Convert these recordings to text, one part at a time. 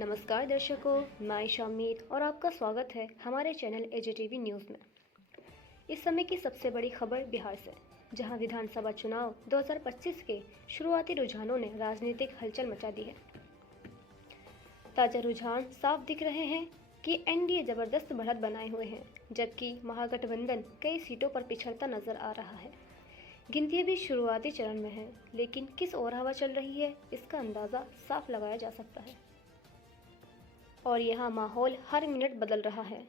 नमस्कार दर्शकों, मैं आयशा मीत और आपका स्वागत है हमारे चैनल एजेटीवी न्यूज़ में। इस समय की सबसे बड़ी खबर बिहार से, जहां विधानसभा चुनाव 2025 के शुरुआती रुझानों ने राजनीतिक हलचल मचा दी है। ताज़ा रुझान साफ दिख रहे हैं कि एनडीए जबरदस्त बढ़त बनाए हुए हैं, जबकि महागठबंधन कई सीटों पर पिछड़ता नजर आ रहा है। गिनती भी शुरुआती चरण में है, लेकिन किस ओर हवा चल रही है इसका अंदाज़ा साफ लगाया जा सकता है। और यहाँ माहौल हर मिनट बदल रहा है।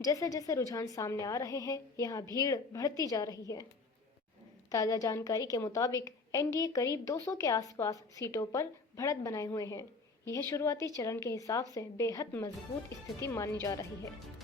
जैसे जैसे रुझान सामने आ रहे हैं, यहाँ भीड़ बढ़ती जा रही है। ताज़ा जानकारी के मुताबिक एनडीए करीब 200 के आसपास सीटों पर बढ़त बनाए हुए हैं। यह शुरुआती चरण के हिसाब से बेहद मजबूत स्थिति मानी जा रही है।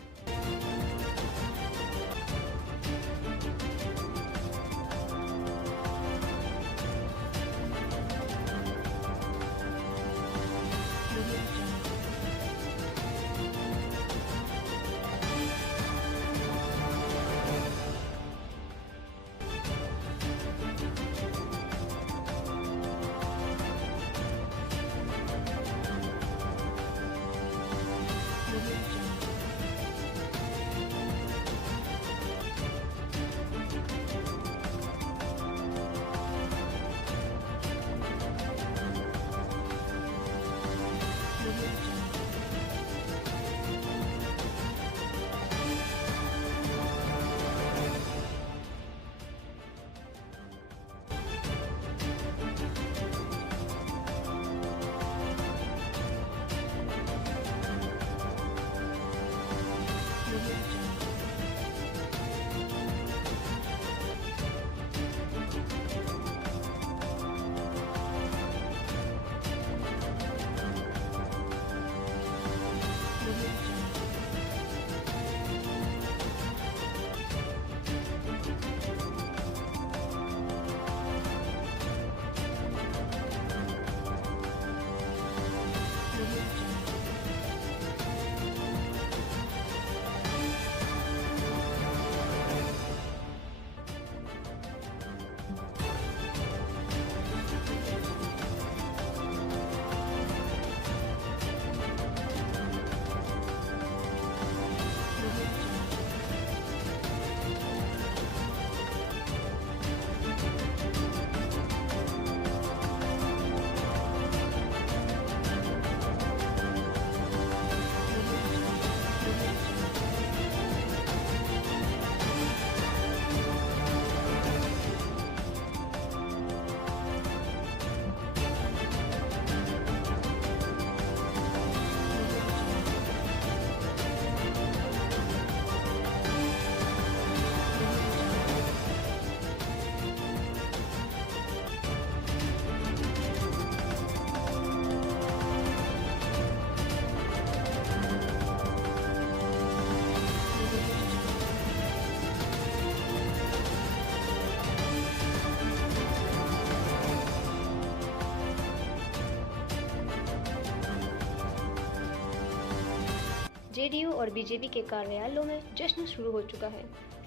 जेडीयू और बीजेपी के कार्यालयों में जश्न शुरू हो चुका है।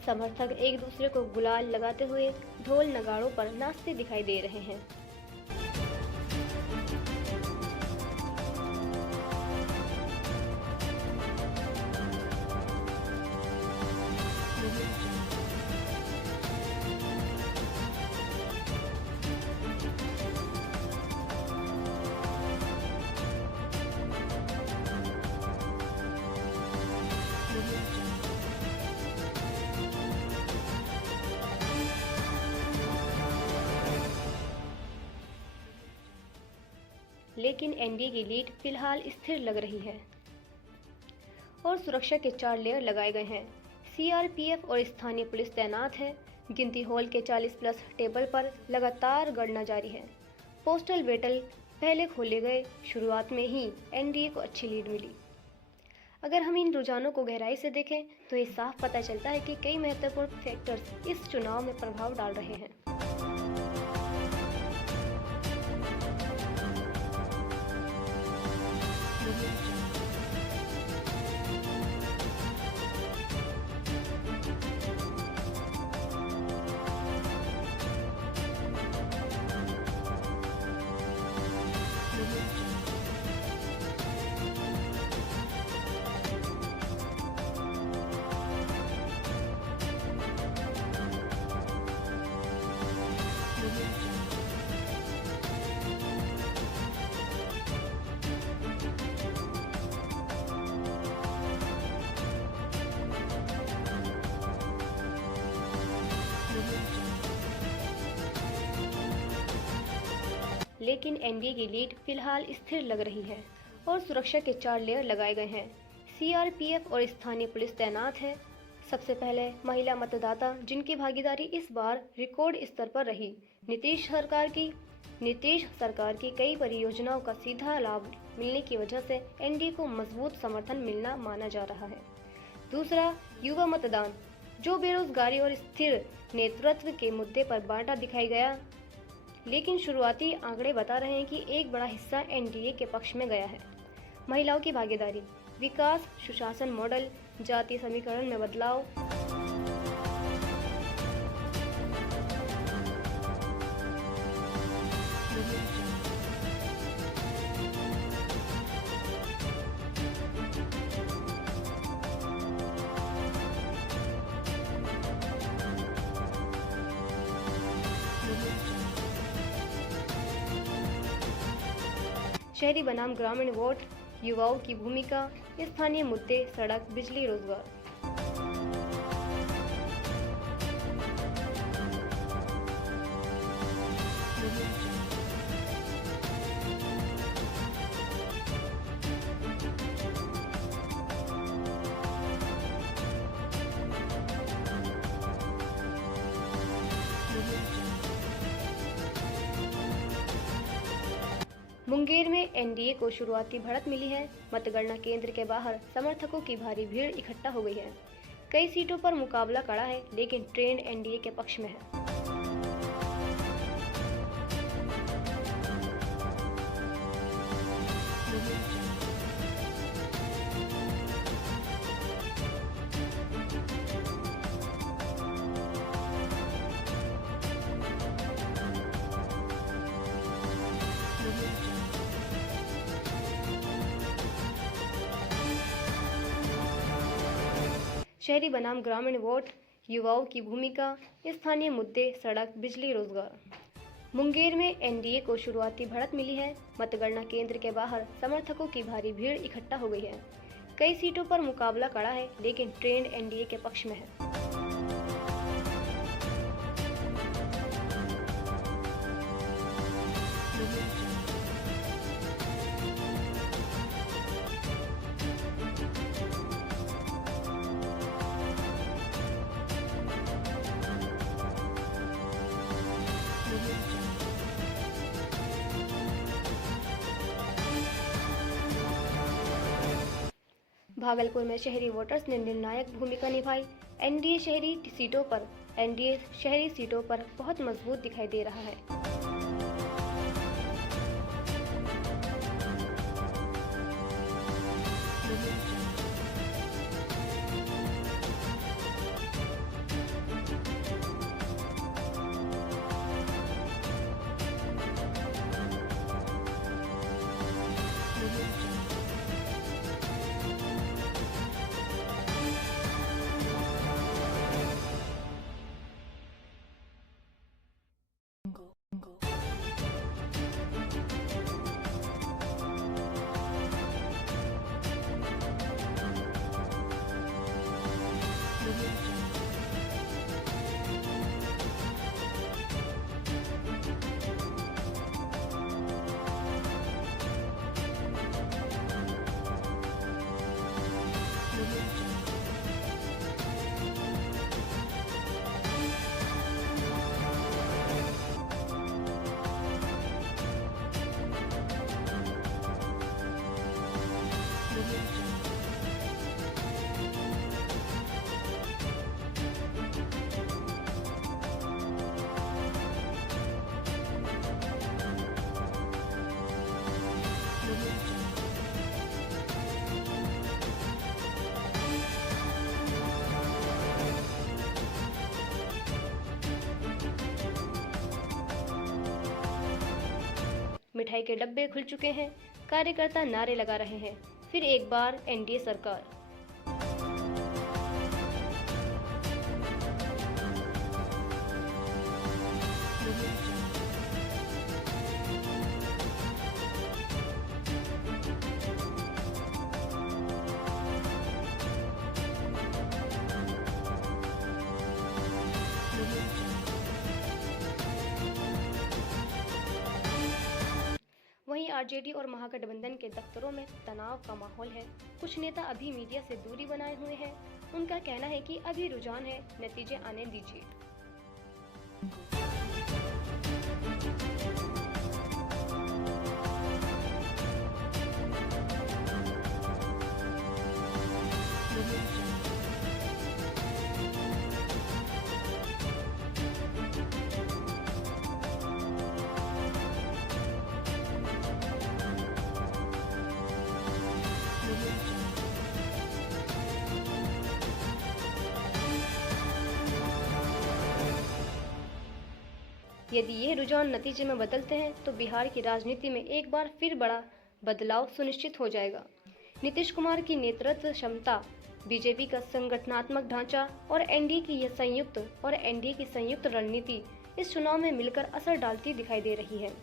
समर्थक एक दूसरे को गुलाल लगाते हुए ढोल नगाड़ों पर नाचते दिखाई दे रहे हैं। लेकिन एनडीए की लीड फिलहाल स्थिर लग रही है और सुरक्षा के 4 लेयर लगाए गए हैं। सीआरपीएफ और स्थानीय पुलिस तैनात है। गिनती हॉल के 40+ टेबल पर लगातार गणना जारी है। पोस्टल बैटल पहले खोले गए। शुरुआत में ही एनडीए को अच्छी लीड मिली। अगर हम इन रुझानों को गहराई से देखें तो ये साफ पता चलता है कि कई महत्वपूर्ण फैक्टर्स इस चुनाव में प्रभाव डाल रहे हैं। लेकिन एनडीए की लीड फिलहाल स्थिर लग रही है और सुरक्षा के 4 लेयर लगाए गए हैं। सीआरपीएफ और स्थानीय पुलिस तैनात है। सबसे पहले महिला मतदाता, जिनकी भागीदारी इस बार रिकॉर्ड स्तर पर रही। नीतीश सरकार की कई परियोजनाओं का सीधा लाभ मिलने की वजह से एनडीए को मजबूत समर्थन मिलना माना जा रहा है। दूसरा, युवा मतदान, जो बेरोजगारी और स्थिर नेतृत्व के मुद्दे पर बांटा दिखाई गया, लेकिन शुरुआती आंकड़े बता रहे हैं कि एक बड़ा हिस्सा एनडीए के पक्ष में गया है। महिलाओं की भागीदारी, विकास सुशासन मॉडल, जातीय समीकरण में बदलाव, शहरी बनाम ग्रामीण वोट, युवाओं की भूमिका, स्थानीय मुद्दे, सड़क, बिजली, रोजगार। मुंगेर में एनडीए को शुरुआती बढ़त मिली है। मतगणना केंद्र के बाहर समर्थकों की भारी भीड़ इकट्ठा हो गई है। कई सीटों पर मुकाबला कड़ा है, लेकिन ट्रेंड एनडीए के पक्ष में है। शहरी बनाम ग्रामीण वोट, युवाओं की भूमिका, स्थानीय मुद्दे, सड़क, बिजली, रोजगार। मुंगेर में एनडीए को शुरुआती बढ़त मिली है। मतगणना केंद्र के बाहर समर्थकों की भारी भीड़ इकट्ठा हो गई है। कई सीटों पर मुकाबला कड़ा है, लेकिन ट्रेंड एनडीए के पक्ष में है। भागलपुर में शहरी वोटर्स ने निर्णायक भूमिका निभाई। एनडीए शहरी सीटों पर बहुत मजबूत दिखाई दे रहा है। मिठाई के डब्बे खुल चुके हैं, कार्यकर्ता नारे लगा रहे हैं, फिर एक बार एनडीए सरकार। वहीं आरजेडी और महागठबंधन के दफ्तरों में तनाव का माहौल है। कुछ नेता अभी मीडिया से दूरी बनाए हुए हैं। उनका कहना है कि अभी रुझान है, नतीजे आने दीजिए। यदि ये रुझान नतीजे में बदलते हैं तो बिहार की राजनीति में एक बार फिर बड़ा बदलाव सुनिश्चित हो जाएगा। नीतीश कुमार की नेतृत्व क्षमता, बीजेपी का संगठनात्मक ढांचा और एनडीए की संयुक्त रणनीति इस चुनाव में मिलकर असर डालती दिखाई दे रही है।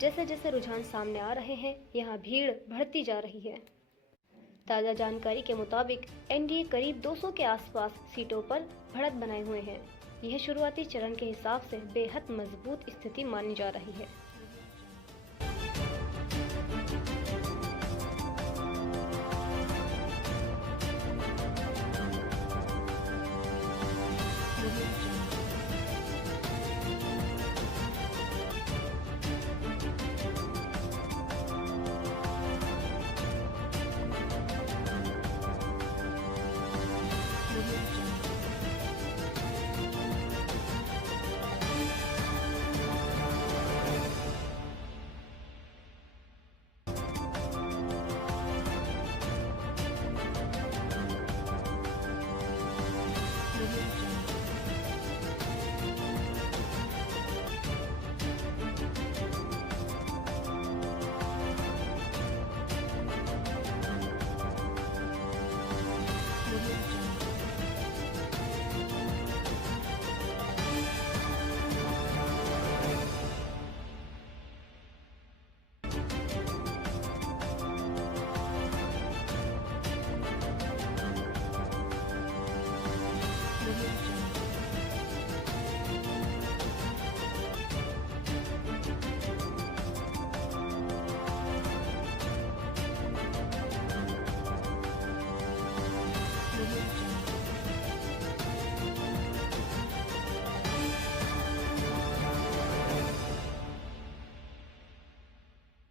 जैसे जैसे रुझान सामने आ रहे हैं, यहाँ भीड़ बढ़ती जा रही है। ताज़ा जानकारी के मुताबिक एनडीए करीब 200 के आसपास सीटों पर बढ़त बनाए हुए हैं। यह शुरुआती चरण के हिसाब से बेहद मजबूत स्थिति मानी जा रही है।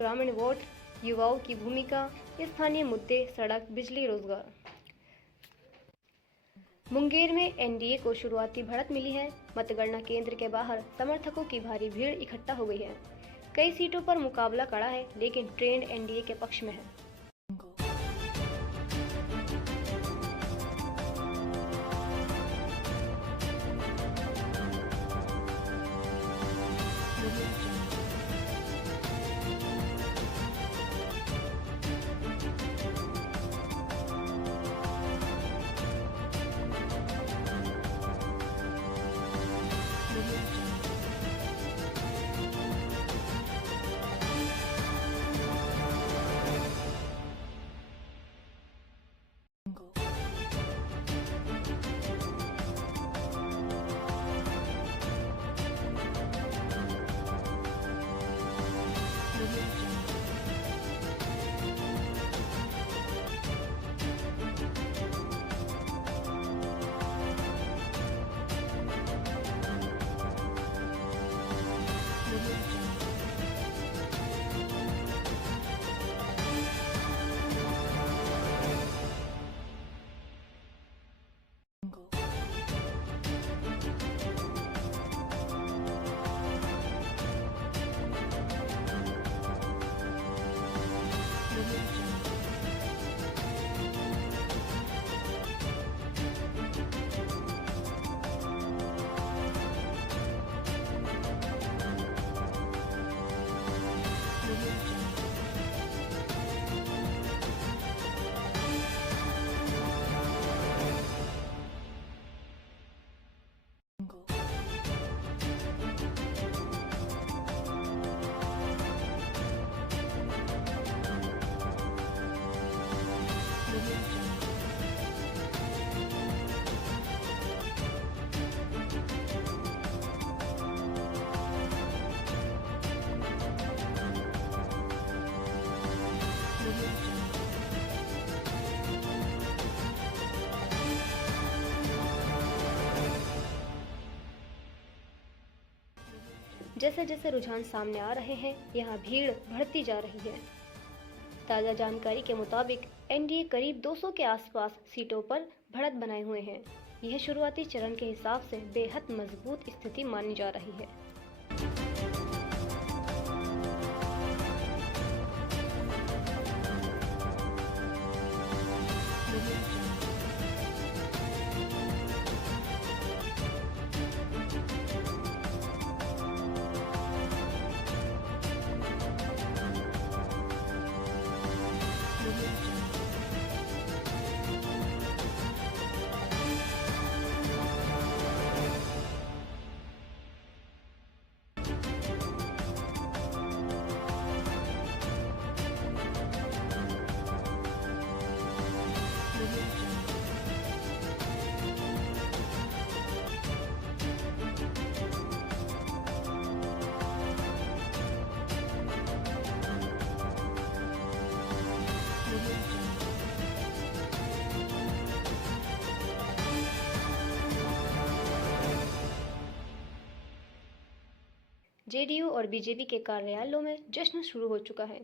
ग्रामीण वोट, युवाओं की भूमिका, स्थानीय मुद्दे, सड़क, बिजली, रोजगार। मुंगेर में एनडीए को शुरुआती बढ़त मिली है। मतगणना केंद्र के बाहर समर्थकों की भारी भीड़ इकट्ठा हो गई है। कई सीटों पर मुकाबला कड़ा है, लेकिन ट्रेंड एनडीए के पक्ष में है। जैसे जैसे रुझान सामने आ रहे हैं, यहाँ भीड़ बढ़ती जा रही है। ताज़ा जानकारी के मुताबिक एनडीए करीब 200 के आसपास सीटों पर बढ़त बनाए हुए हैं। यह शुरुआती चरण के हिसाब से बेहद मजबूत स्थिति मानी जा रही है। जेडीयू और बीजेपी के कार्यालयों में जश्न शुरू हो चुका है।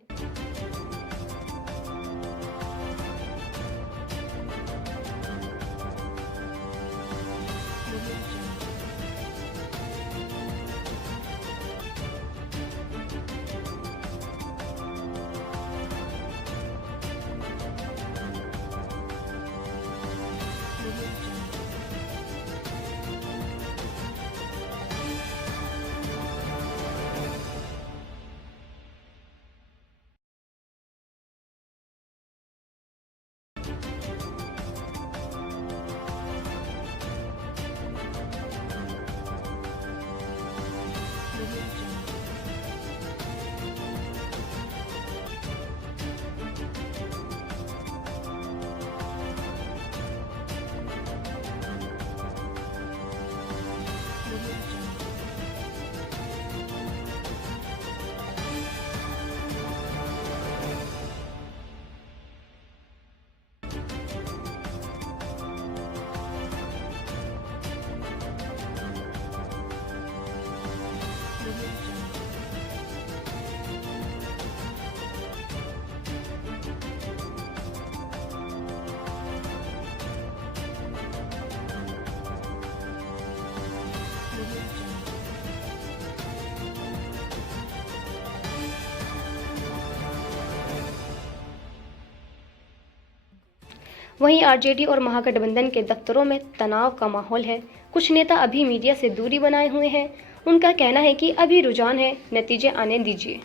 वहीं आरजेडी और महागठबंधन के दफ्तरों में तनाव का माहौल है। कुछ नेता अभी मीडिया से दूरी बनाए हुए हैं। उनका कहना है कि अभी रुझान है, नतीजे आने दीजिए।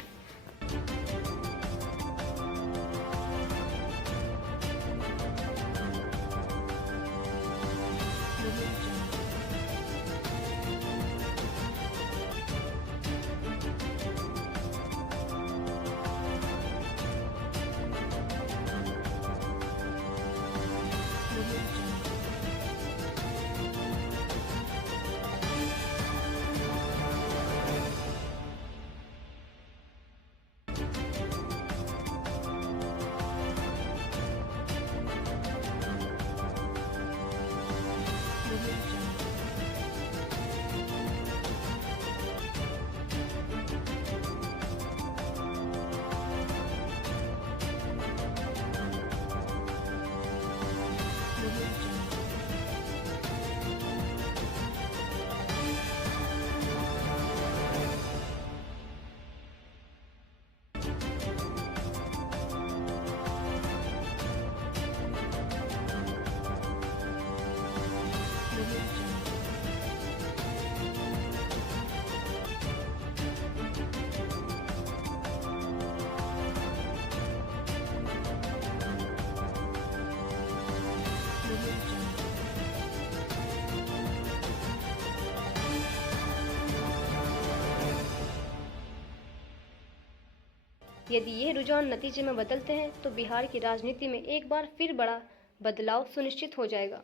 यदि ये रुझान नतीजे में बदलते हैं तो बिहार की राजनीति में एक बार फिर बड़ा बदलाव सुनिश्चित हो जाएगा।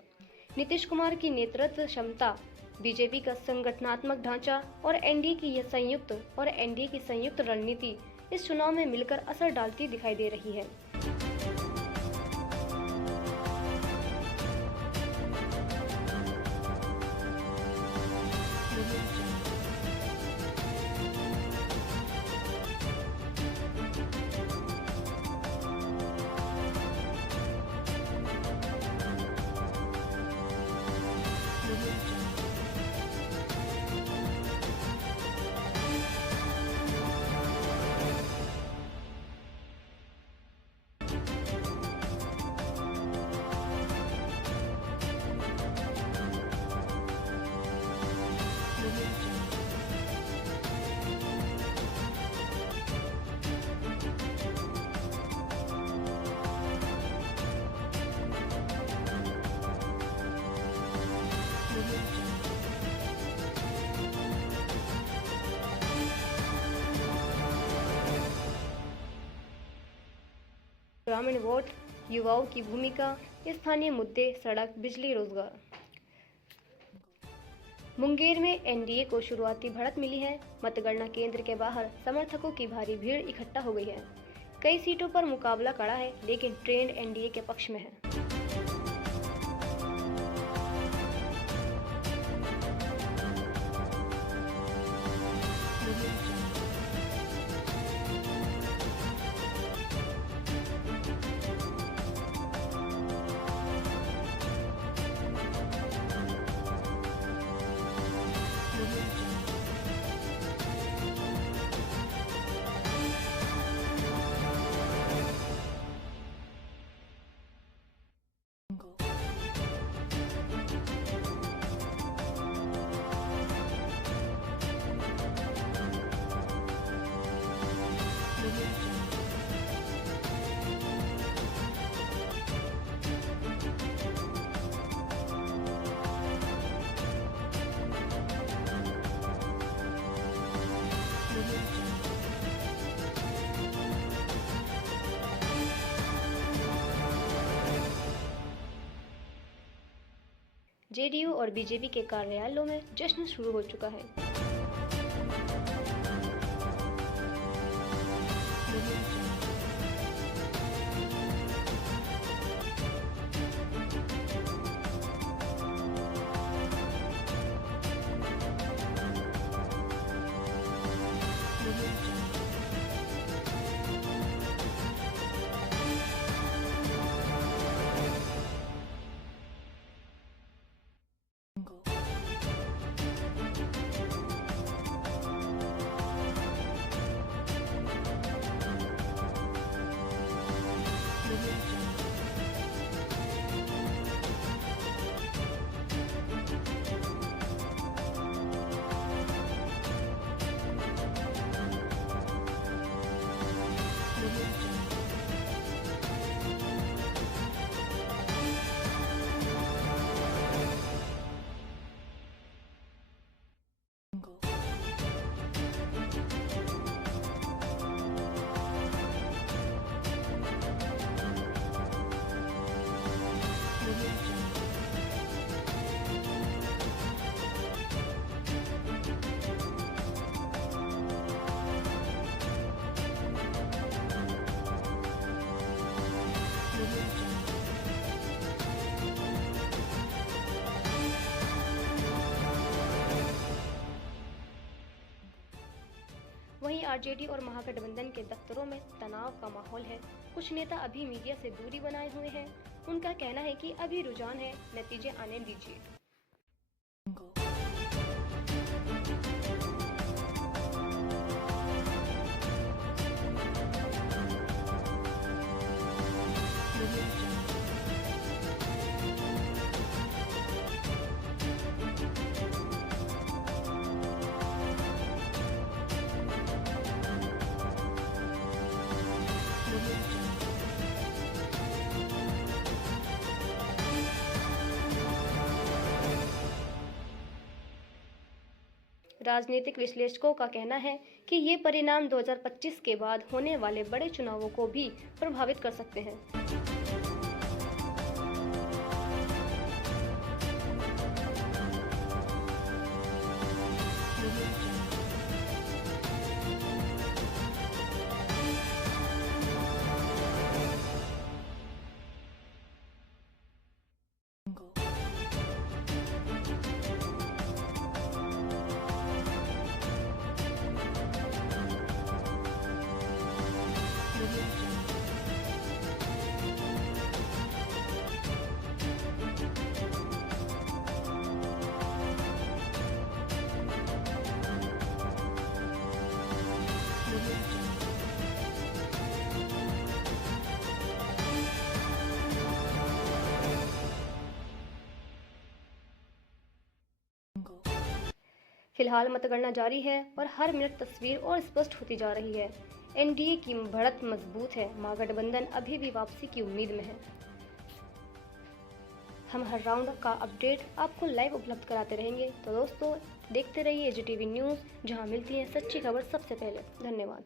नीतीश कुमार की नेतृत्व क्षमता, बीजेपी का संगठनात्मक ढांचा और एनडीए की संयुक्त रणनीति इस चुनाव में मिलकर असर डालती दिखाई दे रही है। ग्रामीण वोट, युवाओं की भूमिका, स्थानीय मुद्दे, सड़क, बिजली, रोजगार। मुंगेर में एनडीए को शुरुआती बढ़त मिली है। मतगणना केंद्र के बाहर समर्थकों की भारी भीड़ इकट्ठा हो गई है। कई सीटों पर मुकाबला कड़ा है, लेकिन ट्रेंड एनडीए के पक्ष में है। जेडीयू और बीजेपी के कार्यालयों में जश्न शुरू हो चुका है। वहीं आरजेडी और महागठबंधन के दफ्तरों में तनाव का माहौल है। कुछ नेता अभी मीडिया से दूरी बनाए हुए हैं। उनका कहना है कि अभी रुझान है, नतीजे आने दीजिए। राजनीतिक विश्लेषकों का कहना है कि ये परिणाम 2025 के बाद होने वाले बड़े चुनावों को भी प्रभावित कर सकते हैं। फिलहाल मतगणना जारी है और हर मिनट तस्वीर और स्पष्ट होती जा रही है। एनडीए की बढ़त मजबूत है, महागठबंधन अभी भी वापसी की उम्मीद में है। हम हर राउंड का अपडेट आपको लाइव उपलब्ध कराते रहेंगे। तो दोस्तों देखते रहिए एजीटीवी न्यूज़, जहां मिलती है सच्ची खबर सबसे पहले। धन्यवाद।